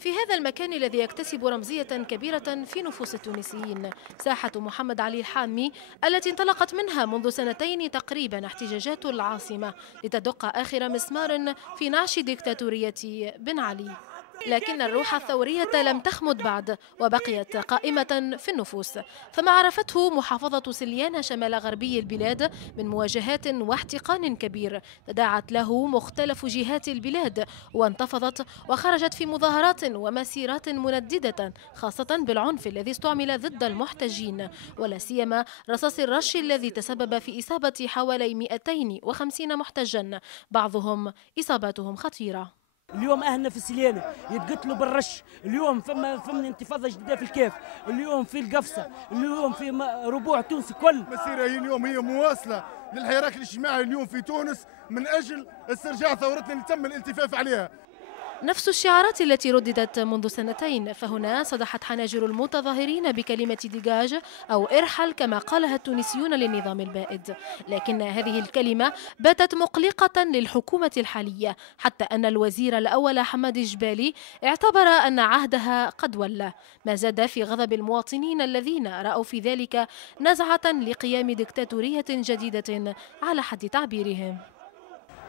في هذا المكان الذي يكتسب رمزية كبيرة في نفوس التونسيين، ساحة محمد علي الحامي التي انطلقت منها منذ سنتين تقريبا احتجاجات العاصمة لتدق آخر مسمار في نعش ديكتاتورية بن علي. لكن الروح الثورية لم تخمد بعد وبقيت قائمة في النفوس، فما عرفته محافظة سليانة شمال غربي البلاد من مواجهات واحتقان كبير تداعت له مختلف جهات البلاد وانتفضت وخرجت في مظاهرات ومسيرات منددة، خاصة بالعنف الذي استعمل ضد المحتجين، ولا سيما رصاص الرش الذي تسبب في إصابة حوالي 250 محتجا، بعضهم إصاباتهم خطيرة. اليوم اهلنا في سليانة يتقتلوا بالرش، اليوم فما انتفاضة جديدة في الكيف، اليوم في القفصة، اليوم في ربوع تونس كل. المسيرة اليوم هي مواصلة للحراك الاجتماعي اليوم في تونس من أجل استرجاع ثورتنا اللي تم الالتفاف عليها. نفس الشعارات التي رددت منذ سنتين، فهنا صدحت حناجر المتظاهرين بكلمة ديجاج أو ارحل كما قالها التونسيون للنظام البائد، لكن هذه الكلمة باتت مقلقة للحكومة الحالية، حتى أن الوزير الأول حماد الجبالي اعتبر أن عهدها قد ولى، ما زاد في غضب المواطنين الذين رأوا في ذلك نزعة لقيام ديكتاتورية جديدة على حد تعبيرهم.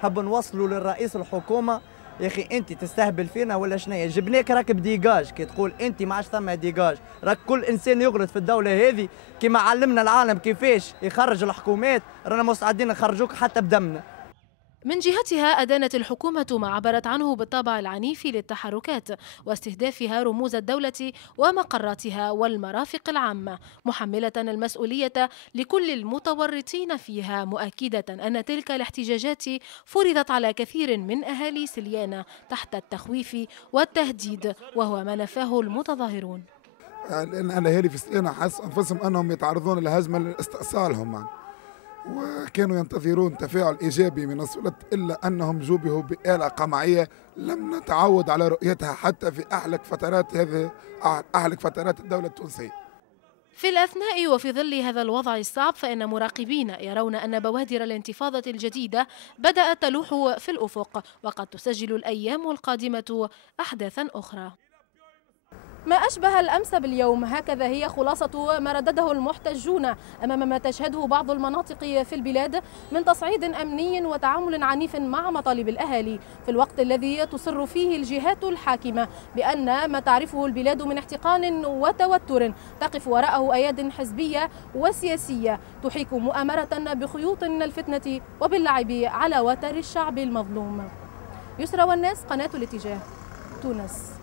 حب نوصلوا للرئيس الحكومة، يا اخي انت تستهبل فينا ولا شنيا؟ جبناك راك بديجاج، كي تقول انت ما عادش ثم ديجاج، راك كل انسان يغلط في الدوله هذه كما علمنا العالم كيفاش يخرج الحكومات، رانا مستعدين نخرجوك حتى بدمنا. من جهتها أدانت الحكومة ما عبرت عنه بالطابع العنيف للتحركات واستهدافها رموز الدولة ومقراتها والمرافق العامة، محملة المسؤولية لكل المتورطين فيها، مؤكدة أن تلك الاحتجاجات فرضت على كثير من أهالي سليانة تحت التخويف والتهديد، وهو ما نفاه المتظاهرون. لأن الأهالي في سليانة حسوا أنفسهم أنهم يتعرضون لهجمة لاستئصالهم، وكانوا ينتظرون تفاعل إيجابي من السلطات، إلا أنهم جوبهوا بآلة قمعية لم نتعود على رؤيتها حتى في أحلك فترات الدولة التونسية. في الأثناء وفي ظل هذا الوضع الصعب، فإن مراقبين يرون أن بوادر الانتفاضة الجديدة بدأت تلوح في الأفق، وقد تسجل الأيام القادمة أحداثا أخرى. ما أشبه الأمس باليوم، هكذا هي خلاصة ما ردده المحتجون أمام ما تشهده بعض المناطق في البلاد من تصعيد أمني وتعامل عنيف مع مطالب الأهالي، في الوقت الذي تصر فيه الجهات الحاكمة بأن ما تعرفه البلاد من احتقان وتوتر تقف وراءه أياد حزبية وسياسية تحيك مؤامرة بخيوط الفتنة وباللعب على وتر الشعب المظلوم. يسرى والناس، قناة الاتجاه، تونس.